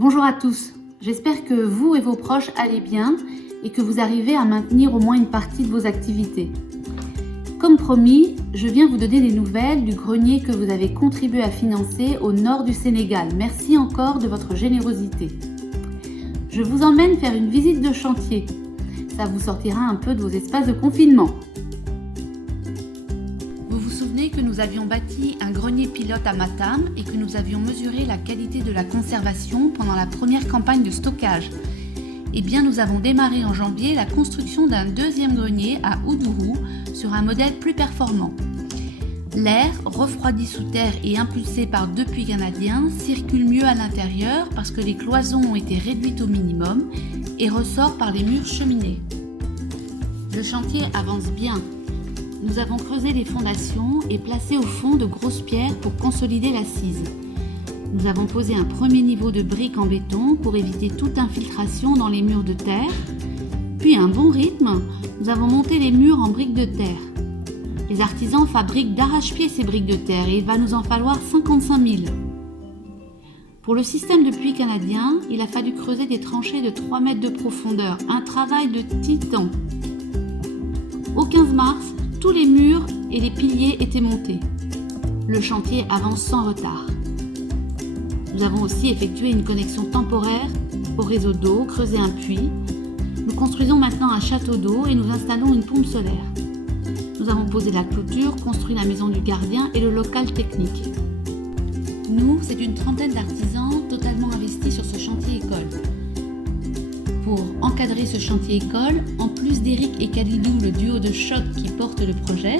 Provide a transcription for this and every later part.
Bonjour à tous, j'espère que vous et vos proches allez bien et que vous arrivez à maintenir au moins une partie de vos activités. Comme promis, je viens vous donner des nouvelles du grenier que vous avez contribué à financer au nord du Sénégal. Merci encore de votre générosité. Je vous emmène faire une visite de chantier. Ça vous sortira un peu de vos espaces de confinement. Vous vous souvenez que nous avions bâti un grenier pilote à Matam et que nous avions mesuré la qualité de la conservation pendant la première campagne de stockage. Eh bien, nous avons démarré en janvier la construction d'un deuxième grenier à Oudourou sur un modèle plus performant. L'air, refroidi sous terre et impulsé par 2 puits canadiens, circule mieux à l'intérieur parce que les cloisons ont été réduites au minimum et ressort par les murs cheminés. Le chantier avance bien. Nous avons creusé les fondations et placé au fond de grosses pierres pour consolider l'assise. Nous avons posé un premier niveau de briques en béton pour éviter toute infiltration dans les murs de terre. Puis à un bon rythme, nous avons monté les murs en briques de terre. Les artisans fabriquent d'arrache-pied ces briques de terre et il va nous en falloir 55 000. Pour le système de puits canadien, il a fallu creuser des tranchées de 3 mètres de profondeur, un travail de titan. Au 15 mars, tous les murs et les piliers étaient montés. Le chantier avance sans retard. Nous avons aussi effectué une connexion temporaire au réseau d'eau, creusé un puits. Nous construisons maintenant un château d'eau et nous installons une pompe solaire. Nous avons posé la clôture, construit la maison du gardien et le local technique. Nous, c'est une trentaine d'artisans totalement investis sur ce chantier école. Pour encadrer ce chantier école, en plus d'Eric et Khalidou, le duo de choc qui porte le projet,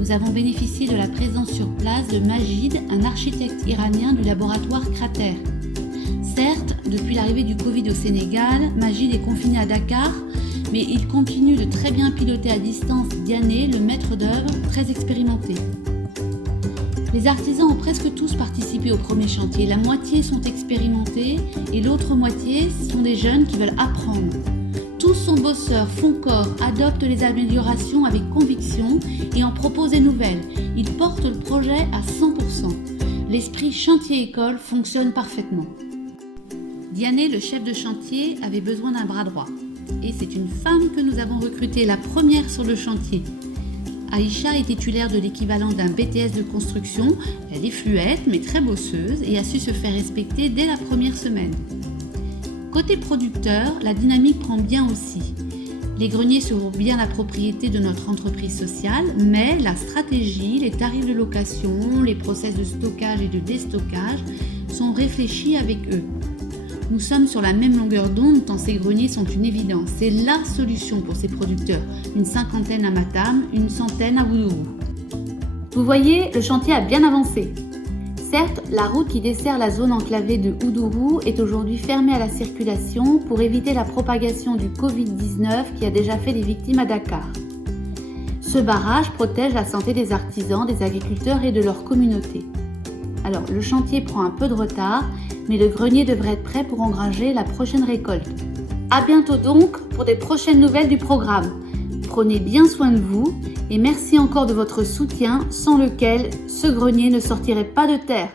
nous avons bénéficié de la présence sur place de Majid, un architecte iranien du laboratoire Cratère. Certes, depuis l'arrivée du Covid au Sénégal, Majid est confiné à Dakar, mais il continue de très bien piloter à distance Diané, le maître d'œuvre, très expérimenté. Les artisans ont presque tous participé au premier chantier. La moitié sont expérimentés et l'autre moitié sont des jeunes qui veulent apprendre. Tous sont bosseurs, font corps, adoptent les améliorations avec conviction et en proposent des nouvelles. Ils portent le projet à 100%. L'esprit chantier-école fonctionne parfaitement. Diané, le chef de chantier, avait besoin d'un bras droit. Et c'est une femme que nous avons recrutée, la première sur le chantier. Aïcha est titulaire de l'équivalent d'un BTS de construction. Elle est fluette mais très bosseuse et a su se faire respecter dès la première semaine. Côté producteur, la dynamique prend bien aussi. Les greniers seront bien la propriété de notre entreprise sociale, mais la stratégie, les tarifs de location, les process de stockage et de déstockage sont réfléchis avec eux. Nous sommes sur la même longueur d'onde tant ces greniers sont une évidence. C'est la solution pour ces producteurs. Une 50aine à Matam, une 100aine à Oudourou. Vous voyez, le chantier a bien avancé. Certes, la route qui dessert la zone enclavée de Oudourou est aujourd'hui fermée à la circulation pour éviter la propagation du Covid-19 qui a déjà fait des victimes à Dakar. Ce barrage protège la santé des artisans, des agriculteurs et de leur communauté. Alors, le chantier prend un peu de retard, mais le grenier devrait être prêt pour engranger la prochaine récolte. À bientôt donc pour des prochaines nouvelles du programme. Prenez bien soin de vous et merci encore de votre soutien sans lequel ce grenier ne sortirait pas de terre.